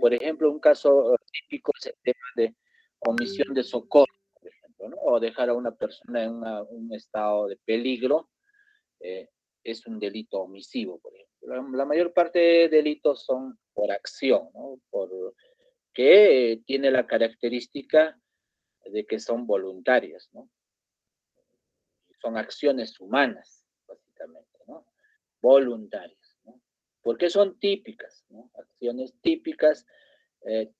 Por ejemplo, un caso típico es el tema de omisión de socorro, por ejemplo, ¿no? O dejar a una persona en un estado de peligro, eh, es un delito omisivo, por ejemplo. La mayor parte de delitos son por acción, ¿no? Que tiene la característica de que son voluntarias, ¿no? Son acciones humanas, básicamente, ¿no? Voluntarias, ¿no? Porque son típicas, ¿no? Acciones típicas.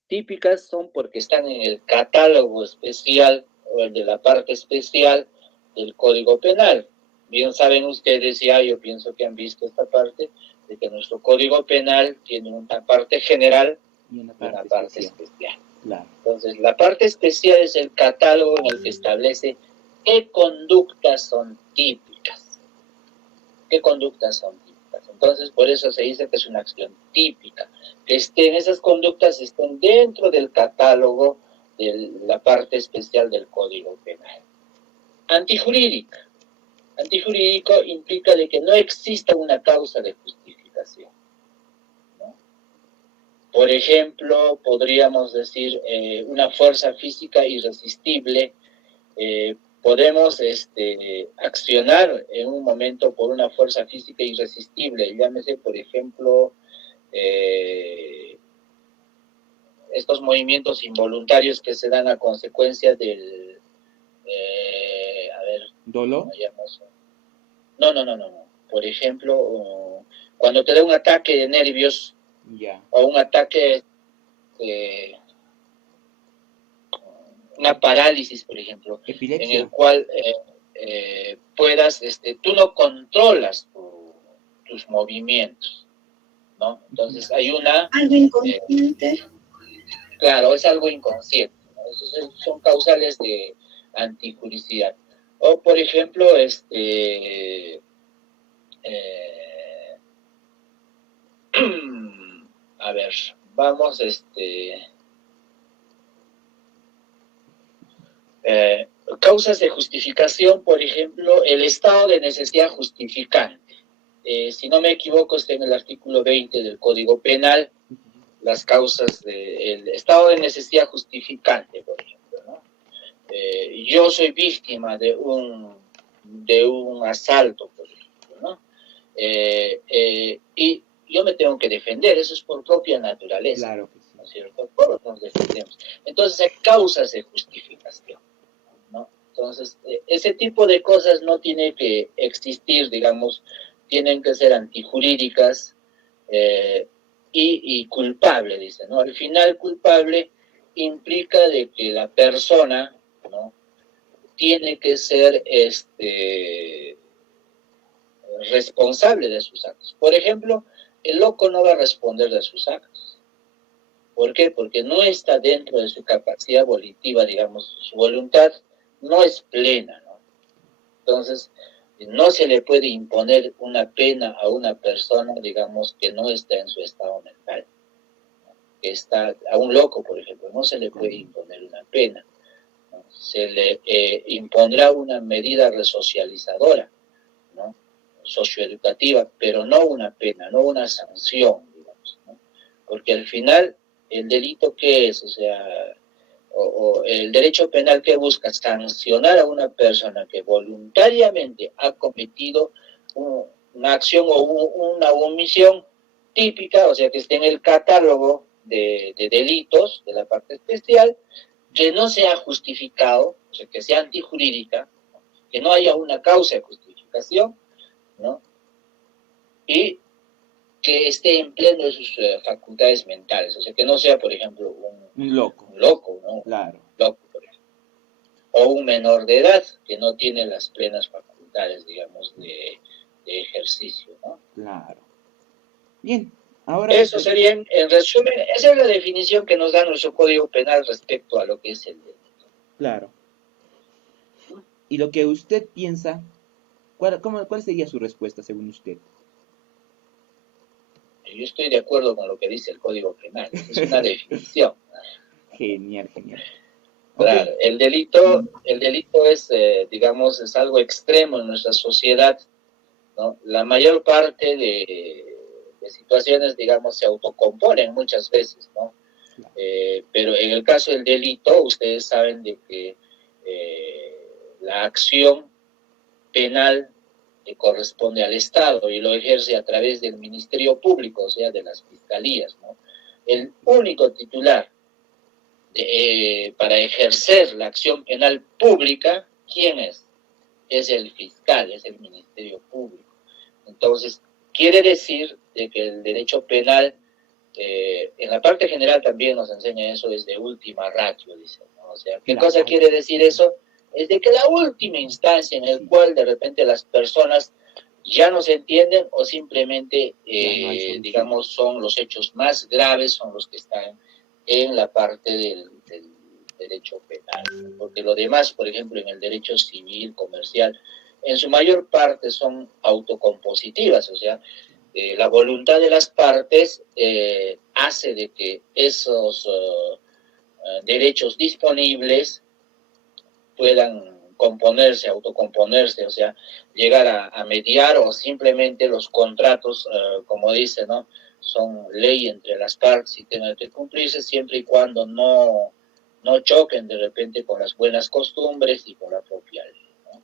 Típicas son porque están en el catálogo especial o el de la parte especial del Código Penal. Bien saben ustedes, ya yo pienso que han visto esta parte, de que nuestro Código Penal tiene una parte general y una parte especial. Claro. Entonces, la parte especial es el catálogo en el que establece qué conductas son típicas. ¿Qué conductas son típicas? Entonces, por eso se dice que es una acción típica. Que esas conductas estén dentro del catálogo de la parte especial del Código Penal. Antijurídica. Antijurídico implica de que no exista una causa de justificación, ¿no? Por ejemplo, podríamos decir una fuerza física irresistible. Podemos accionar en un momento por una fuerza física irresistible, llámese, por ejemplo, estos movimientos involuntarios que se dan a consecuencia del, ¿dolo? No. Por ejemplo, cuando te da un ataque de nervios, o un ataque, una parálisis, por ejemplo, epilepsia, en el cual puedas, tú no controlas tus movimientos, ¿no? Entonces hay una... ¿Algo inconsciente? Claro, es algo inconsciente, ¿no? Esos son causales de antijuricidad. O, por ejemplo, a ver, vamos, causas de justificación, por ejemplo, el estado de necesidad justificante. Si no me equivoco, está en el artículo 20 del Código Penal, las causas del estado de necesidad justificante, por ejemplo, ¿no? Yo soy víctima de un asalto, por ejemplo, ¿no? Y yo me tengo que defender, eso es por propia naturaleza. Claro que sí. ¿No es cierto? Todos nos defendemos. Entonces hay causas de justificación, ¿no? Entonces, ese tipo de cosas no tiene que existir, digamos, tienen que ser antijurídicas y culpable, dice, ¿no? Al final, culpable implica de que la persona, ¿no?, tiene que ser responsable de sus actos. Por ejemplo, el loco no va a responder de sus actos. ¿Por qué? Porque no está dentro de su capacidad volitiva, digamos, su voluntad no es plena, ¿no? Entonces, no se le puede imponer una pena a una persona, digamos, que no está en su estado mental, ¿no? Que está, a un loco, por ejemplo, no se le puede imponer una pena, ¿no? Se le impondrá una medida resocializadora, ¿no?, socioeducativa, pero no una pena, no una sanción, digamos, ¿no? Porque al final, el delito, ¿qué es? O sea, o el derecho penal que busca sancionar a una persona que voluntariamente ha cometido una acción o una omisión típica, o sea, que esté en el catálogo de delitos de la parte especial, que no sea justificado, o sea, que sea antijurídica, que no haya una causa de justificación, ¿no? Y que esté en pleno de sus facultades mentales, o sea, que no sea, por ejemplo, un loco, ¿no? Claro. Loco, por ejemplo. O un menor de edad que no tiene las plenas facultades, digamos, de ejercicio, ¿no? Claro. Bien, ahora... Eso sería, en resumen, esa es la definición que nos da nuestro Código Penal respecto a lo que es el delito. Claro. Y lo que usted piensa, ¿cuál sería su respuesta según usted? Yo estoy de acuerdo con lo que dice el Código Penal, es una definición. Genial. Claro, Okay. el delito es, digamos, es algo extremo en nuestra sociedad, ¿no? La mayor parte de situaciones, digamos, se autocomponen muchas veces, ¿no? Pero en el caso del delito, ustedes saben de que la acción penal corresponde al Estado y lo ejerce a través del Ministerio Público, o sea, de las fiscalías, ¿no? El único titular para ejercer la acción penal pública, ¿quién es? Es el fiscal, es el Ministerio Público. Entonces, quiere decir de que el derecho penal, en la parte general también nos enseña eso, es de última ratio, dice, ¿no? O sea, ¿qué cosa quiere decir eso? Es de que la última instancia en el cual de repente las personas ya no se entienden o simplemente, digamos, son los hechos más graves, son los que están en la parte del derecho penal. Porque lo demás, por ejemplo, en el derecho civil, comercial, en su mayor parte son autocompositivas, o sea, la voluntad de las partes hace de que esos derechos disponibles puedan componerse, autocomponerse, o sea, llegar a mediar, o simplemente los contratos, como dice, ¿no? Son ley entre las partes y tienen que cumplirse siempre y cuando no choquen de repente con las buenas costumbres y con la propia ley, ¿no?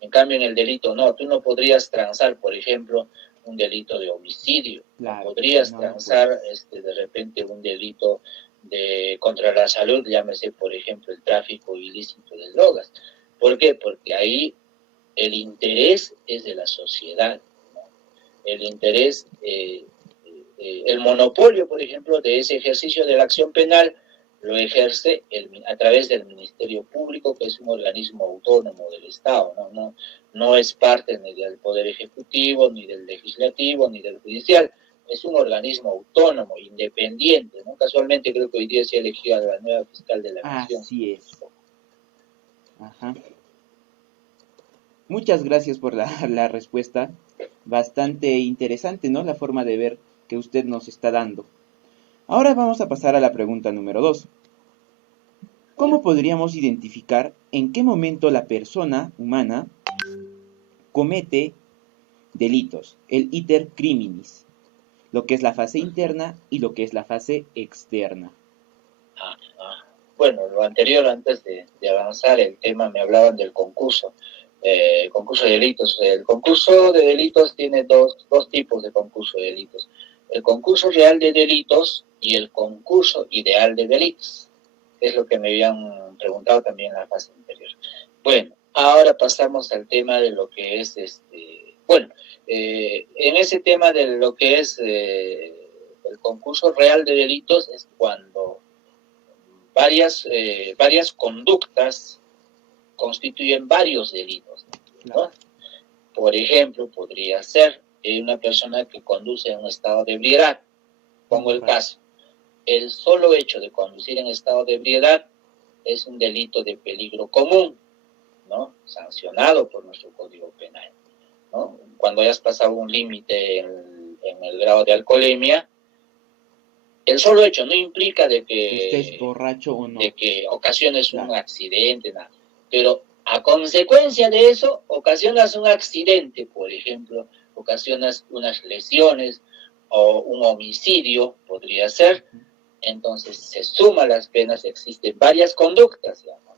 En cambio, en el delito no, tú no podrías transar, por ejemplo, un delito de homicidio, claro, no podrías transar de repente un delito contra la salud, llámese, por ejemplo, el tráfico ilícito de drogas. ¿Por qué? Porque ahí el interés es de la sociedad, ¿no? El interés, el monopolio, por ejemplo, de ese ejercicio de la acción penal lo ejerce a través del Ministerio Público, que es un organismo autónomo del Estado, ¿no? No es parte ni del Poder Ejecutivo, ni del Legislativo, ni del Judicial. Es un organismo autónomo, independiente, ¿no? Casualmente creo que hoy día se ha elegido a la nueva fiscal de la Nación. Así es. Ajá. Muchas gracias por la respuesta. Bastante interesante, ¿no? La forma de ver que usted nos está dando. Ahora vamos a pasar a la pregunta número 2. ¿Cómo podríamos identificar en qué momento la persona humana comete delitos, el iter criminis, lo que es la fase interna y lo que es la fase externa? Bueno, lo anterior, antes de avanzar el tema, me hablaban del concurso. Concurso de delitos. El concurso de delitos tiene dos tipos de concurso de delitos. El concurso real de delitos y el concurso ideal de delitos. Es lo que me habían preguntado también en la fase anterior. Bueno, ahora pasamos al tema de lo que es en ese tema de lo que es el concurso real de delitos es cuando varias conductas constituyen varios delitos, ¿no? Por ejemplo, podría ser una persona que conduce en un estado de ebriedad. Pongo el caso. El solo hecho de conducir en estado de ebriedad es un delito de peligro común, ¿no? Sancionado por nuestro Código Penal, ¿no? Cuando hayas pasado un límite en el grado de alcoholemia, el solo hecho no implica de que estés borracho o no, de que ocasiones un accidente, nada. Pero a consecuencia de eso, ocasionas un accidente, por ejemplo, ocasionas unas lesiones o un homicidio, podría ser. Entonces se suman las penas, existen varias conductas, ¿no?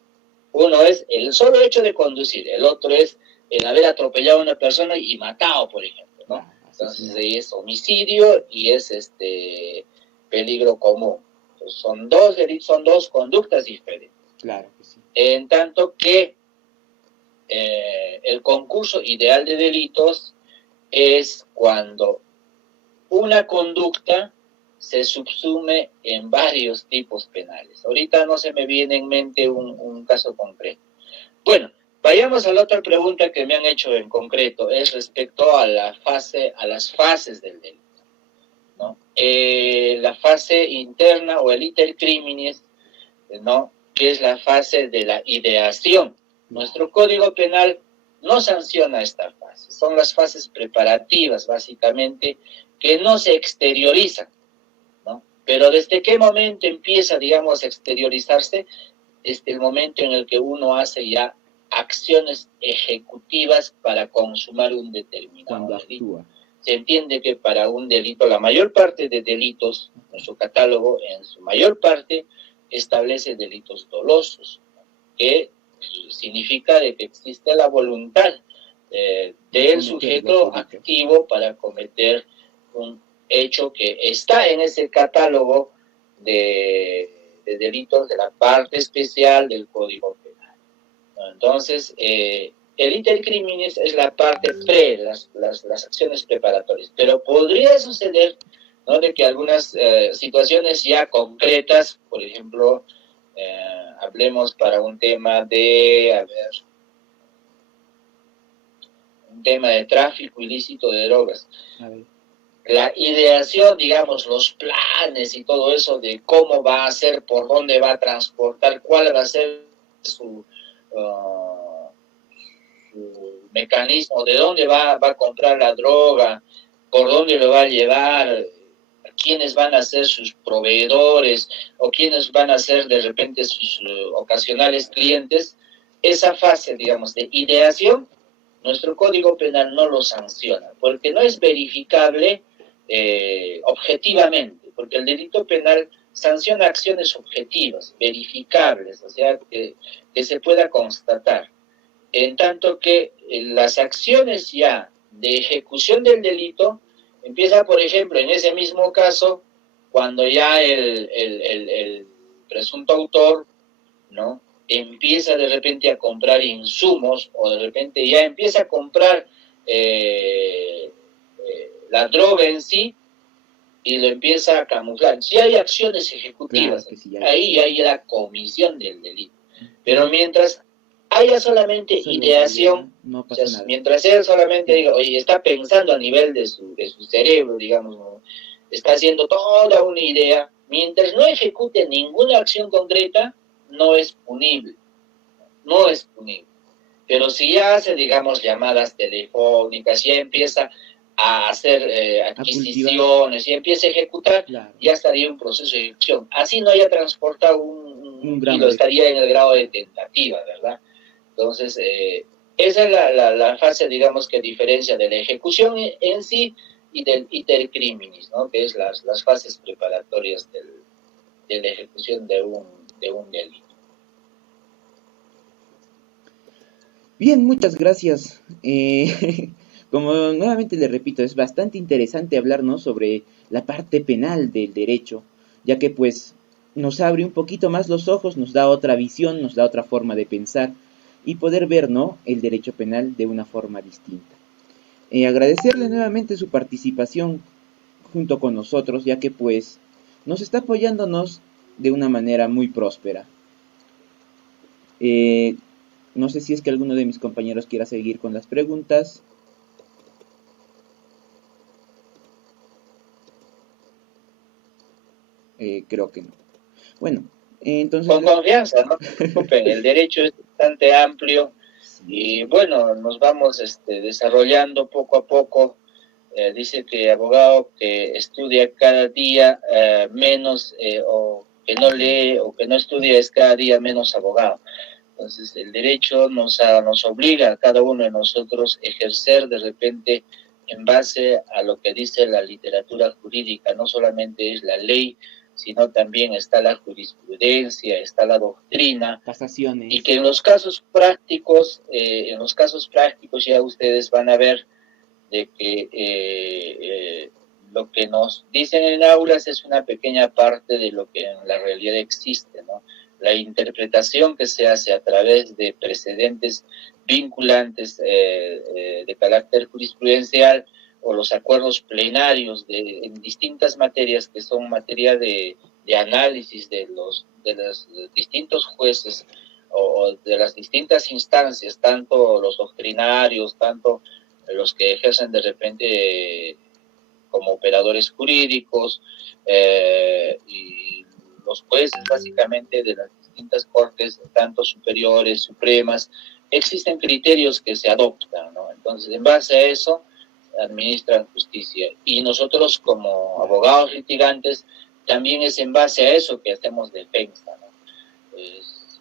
Uno es el solo hecho de conducir, el otro es el haber atropellado a una persona y matado, por ejemplo, ¿no? Entonces es homicidio y es peligro común. Entonces, son dos delitos, son dos conductas diferentes. Claro que sí. En tanto que el concurso ideal de delitos es cuando una conducta se subsume en varios tipos penales. Ahorita no se me viene en mente un caso concreto. Bueno, vayamos a la otra pregunta que me han hecho en concreto, es respecto a las fases del delito, ¿no? La fase interna o el iter criminis, ¿no? Que es la fase de la ideación. Nuestro Código Penal no sanciona esta fase, son las fases preparativas, básicamente, que no se exteriorizan, ¿no? Pero ¿desde qué momento empieza, digamos, a exteriorizarse? Desde el momento en el que uno hace ya acciones ejecutivas para consumar un determinado delito. se entiende que para un delito, la mayor parte de delitos, nuestro catálogo en su mayor parte establece delitos dolosos, que significa de que existe la voluntad del sujeto activo para cometer un hecho que está en ese catálogo de delitos de la parte especial del Código Penal. Entonces, el iter criminis es la parte pre, las acciones preparatorias, pero podría suceder, ¿no?, de que algunas situaciones ya concretas, por ejemplo, hablemos para un tema de, un tema de tráfico ilícito de drogas. La ideación, digamos, los planes y todo eso de cómo va a ser, por dónde va a transportar, cuál va a ser su mecanismo, de dónde va a comprar la droga, por dónde lo va a llevar, quiénes van a ser sus proveedores o quiénes van a ser de repente sus ocasionales clientes. Esa fase, digamos, de ideación, nuestro Código Penal no lo sanciona, porque no es verificable objetivamente, porque el delito penal sanciona acciones objetivas, verificables, o sea, que se pueda constatar. En tanto que las acciones ya de ejecución del delito empieza, por ejemplo, en ese mismo caso, cuando ya el presunto autor, ¿no?, empieza de repente a comprar insumos o de repente ya empieza a comprar la droga en sí y lo empieza a camuflar. Si hay acciones ejecutivas, claro, sí, ahí hay la comisión del delito. Pero mientras haya solamente ideación, no pasa nada. Mientras él solamente diga, oye, está pensando a nivel de su cerebro, digamos, ¿no?, está haciendo toda una idea, mientras no ejecute ninguna acción concreta, no es punible. No es punible. Pero si ya hace, digamos, llamadas telefónicas, ya empieza a hacer adquisiciones, y empieza a ejecutar, claro, ya estaría un proceso de ejecución. Así no haya transportado un kilo, estaría en el grado de tentativa, ¿verdad? Entonces, esa es la fase, digamos, que diferencia de la ejecución en sí y del iter criminis, ¿no?, que es las fases preparatorias de la ejecución de un delito. Bien, muchas gracias. Como nuevamente le repito, es bastante interesante hablarnos sobre la parte penal del derecho, ya que pues nos abre un poquito más los ojos, nos da otra visión, nos da otra forma de pensar y poder ver, ¿no?, el derecho penal de una forma distinta. Agradecerle nuevamente su participación junto con nosotros, ya que pues nos está apoyándonos de una manera muy próspera. No sé si es que alguno de mis compañeros quiera seguir con las preguntas. Creo que no. Bueno, entonces... Con confianza, no se preocupen, el derecho es bastante amplio y bueno, nos vamos desarrollando poco a poco. Dice que abogado que estudia cada día menos o que no lee o que no estudia es cada día menos abogado. Entonces el derecho nos obliga a cada uno de nosotros ejercer de repente en base a lo que dice la literatura jurídica. No solamente es la ley, sino también está la jurisprudencia, está la doctrina, casaciones, y que en los casos prácticos ya ustedes van a ver de que lo que nos dicen en aulas es una pequeña parte de lo que en la realidad existe, ¿no? La interpretación que se hace a través de precedentes vinculantes de carácter jurisprudencial o los acuerdos plenarios en distintas materias que son materia de análisis de los distintos jueces o de las distintas instancias, tanto los doctrinarios, tanto los que ejercen de repente como operadores jurídicos y los jueces básicamente de las distintas cortes, tanto superiores, supremas, existen criterios que se adoptan, ¿no? Entonces, en base a eso, administran justicia. Y nosotros como abogados litigantes, también es en base a eso que hacemos defensa, ¿no?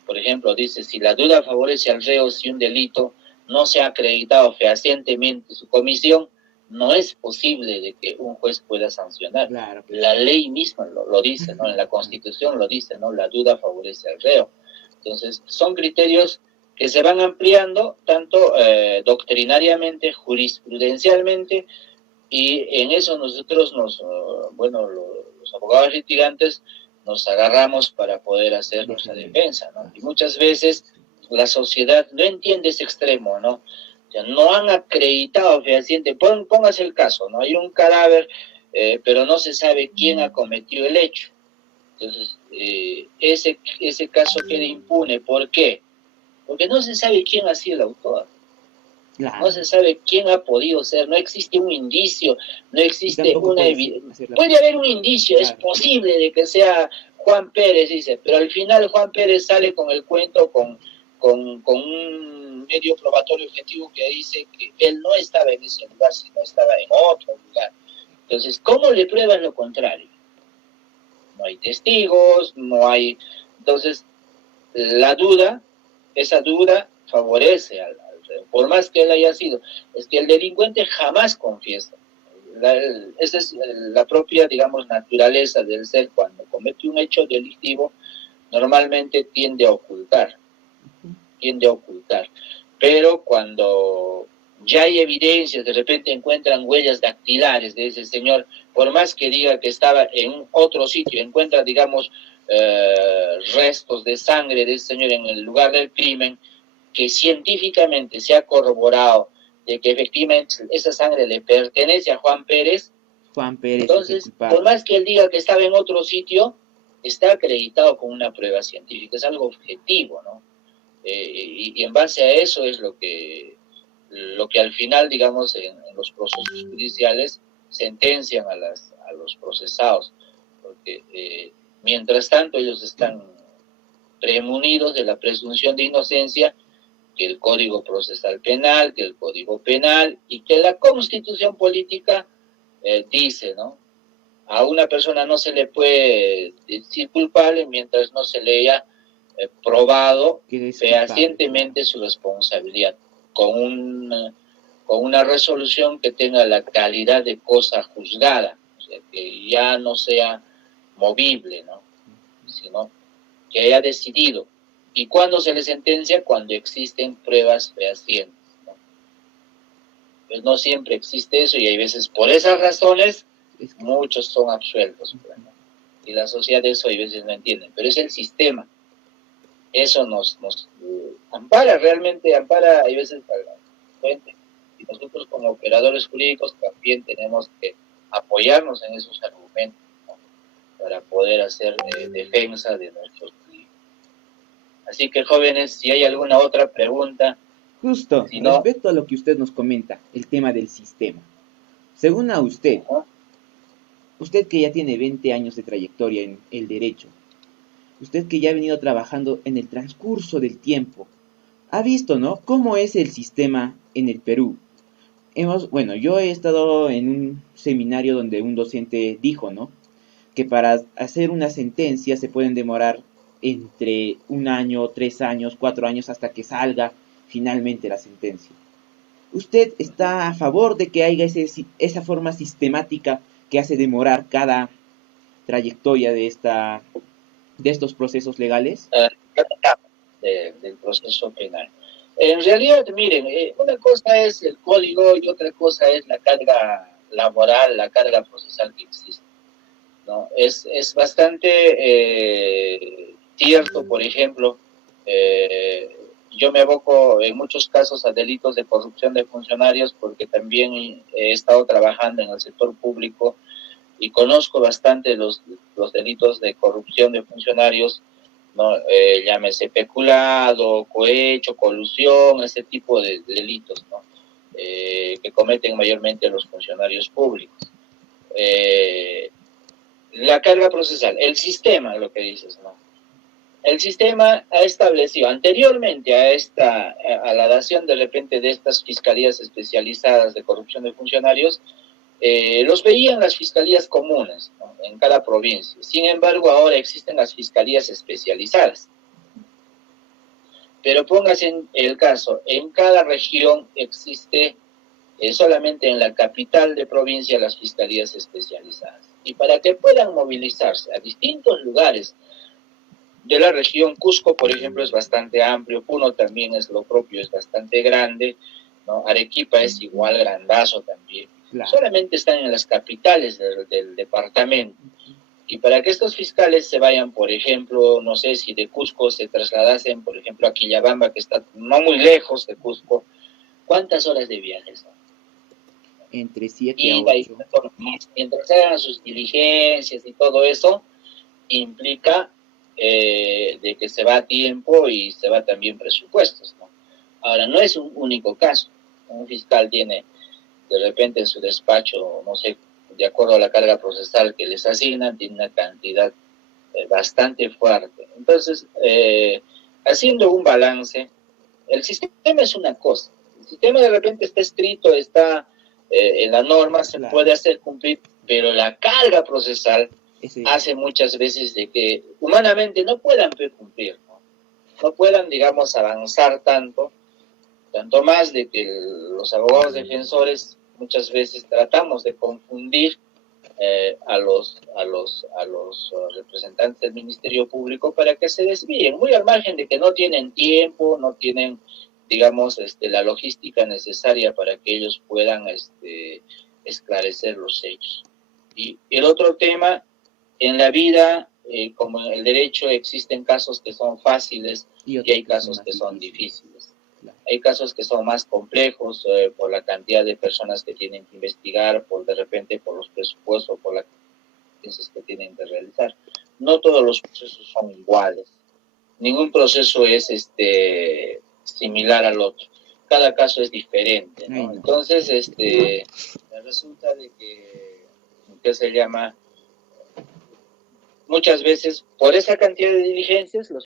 Por ejemplo, dice, si la duda favorece al reo si un delito no se ha acreditado fehacientemente su comisión, no es posible de que un juez pueda sancionar. Claro. La ley misma lo dice, ¿no? En la Constitución lo dice, ¿no? La duda favorece al reo. Entonces, son criterios que se van ampliando tanto doctrinariamente, jurisprudencialmente, y en eso nosotros los abogados litigantes nos agarramos para poder hacer nuestra defensa, ¿no? Y muchas veces la sociedad no entiende ese extremo, ¿no? O sea, no han acreditado fehaciente. Póngase el caso, ¿no? Hay un cadáver, pero no se sabe quién ha cometido el hecho. Entonces, ese caso queda impune. ¿Por qué? Porque no se sabe quién ha sido el autor. Claro. No se sabe quién ha podido ser, no existe un indicio, no existe una evidencia. Puede haber un indicio, claro. Es posible de que sea Juan Pérez, dice, pero al final Juan Pérez sale con el cuento, con un medio probatorio objetivo que dice que él no estaba en ese lugar, sino estaba en otro lugar. Entonces, ¿cómo le prueban lo contrario? No hay testigos, no hay... Entonces, esa duda favorece al reo, por más que él haya sido. Es que el delincuente jamás confiesa. Esa es la propia, digamos, naturaleza del ser. Cuando comete un hecho delictivo, normalmente tiende a ocultar. Pero cuando ya hay evidencias, de repente encuentran huellas dactilares de ese señor, por más que diga que estaba en otro sitio, encuentra, digamos, restos de sangre de ese señor en el lugar del crimen, que científicamente se ha corroborado de que efectivamente esa sangre le pertenece a Juan Pérez. Entonces, por más que él diga que estaba en otro sitio, está acreditado con una prueba científica, es algo objetivo, ¿no? Y en base a eso es lo que al final, digamos, en los procesos judiciales sentencian a los procesados, porque mientras tanto ellos están premunidos de la presunción de inocencia que el Código Procesal Penal, que el Código Penal y que la Constitución Política dice, ¿no? A una persona no se le puede decir culpable mientras no se le haya probado fehacientemente su responsabilidad con una resolución que tenga la calidad de cosa juzgada, o sea, que ya no sea movible, ¿no? Sino que haya decidido. ¿Y cuándo se le sentencia? Cuando existen pruebas fehacientes, ¿no? Pues no siempre existe eso y hay veces por esas razones muchos son absueltos, ¿no? Y la sociedad eso hay veces no entiende, pero es el sistema. Eso nos ampara, realmente ampara, hay veces a la fuente. Y nosotros como operadores jurídicos también tenemos que apoyarnos en esos argumentos, ¿no? Para poder hacer defensa de nuestros clientes. Así que jóvenes, si hay alguna otra pregunta. Justo, si no, respecto a lo que usted nos comenta, el tema del sistema. Según a usted, usted que ya tiene 20 años de trayectoria en el derecho, usted que ya ha venido trabajando en el transcurso del tiempo, ha visto, ¿no?, cómo es el sistema en el Perú. Bueno, yo he estado en un seminario donde un docente dijo, ¿no?, que para hacer una sentencia se pueden demorar entre 1 año, 3 años, 4 años, hasta que salga finalmente la sentencia. ¿Usted está a favor de que haya esa forma sistemática que hace demorar cada trayectoria de estos procesos legales? Del proceso penal. En realidad, miren, una cosa es el código y otra cosa es la carga laboral, la carga procesal que existe, ¿no? Es bastante cierto, por ejemplo, yo me aboco en muchos casos a delitos de corrupción de funcionarios porque también he estado trabajando en el sector público y conozco bastante los delitos de corrupción de funcionarios, ¿no? Llámese peculado, cohecho, colusión, ese tipo de delitos, ¿no? Que cometen mayormente los funcionarios públicos. La carga procesal, el sistema, lo que dices, ¿no? El sistema ha establecido anteriormente a la dación de repente de estas fiscalías especializadas de corrupción de funcionarios, los veían las fiscalías comunes, ¿no?, en cada provincia. Sin embargo, ahora existen las fiscalías especializadas. Pero póngase en el caso, en cada región existe solamente en la capital de provincia las fiscalías especializadas. Y para que puedan movilizarse a distintos lugares de la región, Cusco, por ejemplo, es bastante amplio, Puno también es lo propio, es bastante grande, ¿no? Arequipa es igual grandazo también. Claro. Solamente están en las capitales del departamento. Y para que estos fiscales se vayan, por ejemplo, no sé si de Cusco se trasladasen, por ejemplo, a Quillabamba, que está no muy lejos de Cusco, ¿cuántas horas de viaje son? Entre 7 a 8. Mientras hagan sus diligencias y todo eso, implica de que se va a tiempo y se va también presupuestos, ¿no? Ahora, no es un único caso. Un fiscal tiene de repente en su despacho, no sé, de acuerdo a la carga procesal que les asignan, tiene una cantidad bastante fuerte. Entonces, haciendo un balance, el sistema es una cosa. El sistema de repente está escrito, está en la norma, se puede hacer cumplir, pero la carga procesal hace muchas veces de que humanamente no puedan cumplir, no puedan, digamos, avanzar tanto más de que los abogados defensores muchas veces tratamos de confundir a los representantes del Ministerio Público para que se desvíen, muy al margen de que no tienen tiempo, no tienen, digamos, la logística necesaria para que ellos puedan esclarecer los hechos. Y el otro tema, en la vida, como en el derecho, existen casos que son fáciles y hay casos que son difíciles. Hay casos que son más complejos por la cantidad de personas que tienen que investigar, de repente por los presupuestos, por las cosas que tienen que realizar. No todos los procesos son iguales. Ningún proceso es similar al otro. Cada caso es diferente, ¿no? Entonces, resulta de que, ¿qué se llama? Muchas veces, por esa cantidad de diligencias, los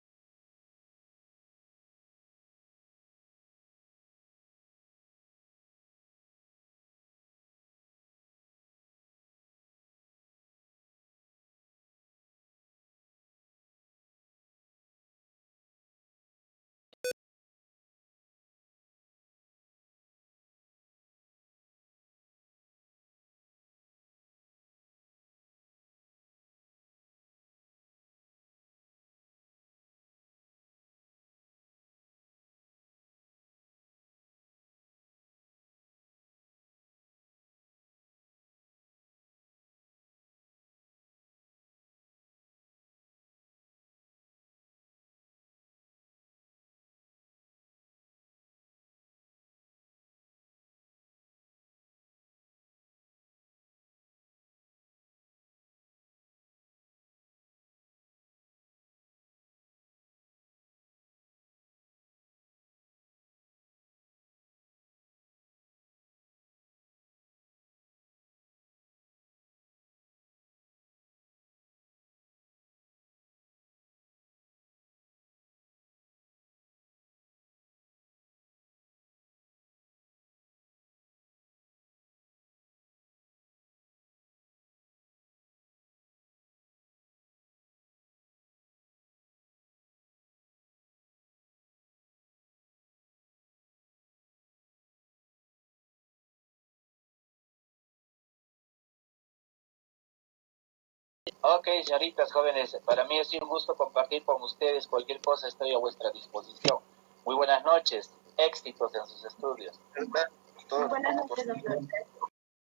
Ok, señoritas jóvenes, para mí es un gusto compartir con ustedes. Cualquier cosa estoy a vuestra disposición. Muy buenas noches, éxitos en sus estudios. Muy buenas noches, doctor.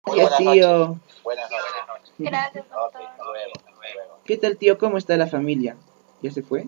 Muy buenas noches. Buenas noches. Gracias, doctor. Ok, hasta luego. ¿Qué tal, tío? ¿Cómo está la familia? ¿Ya se fue?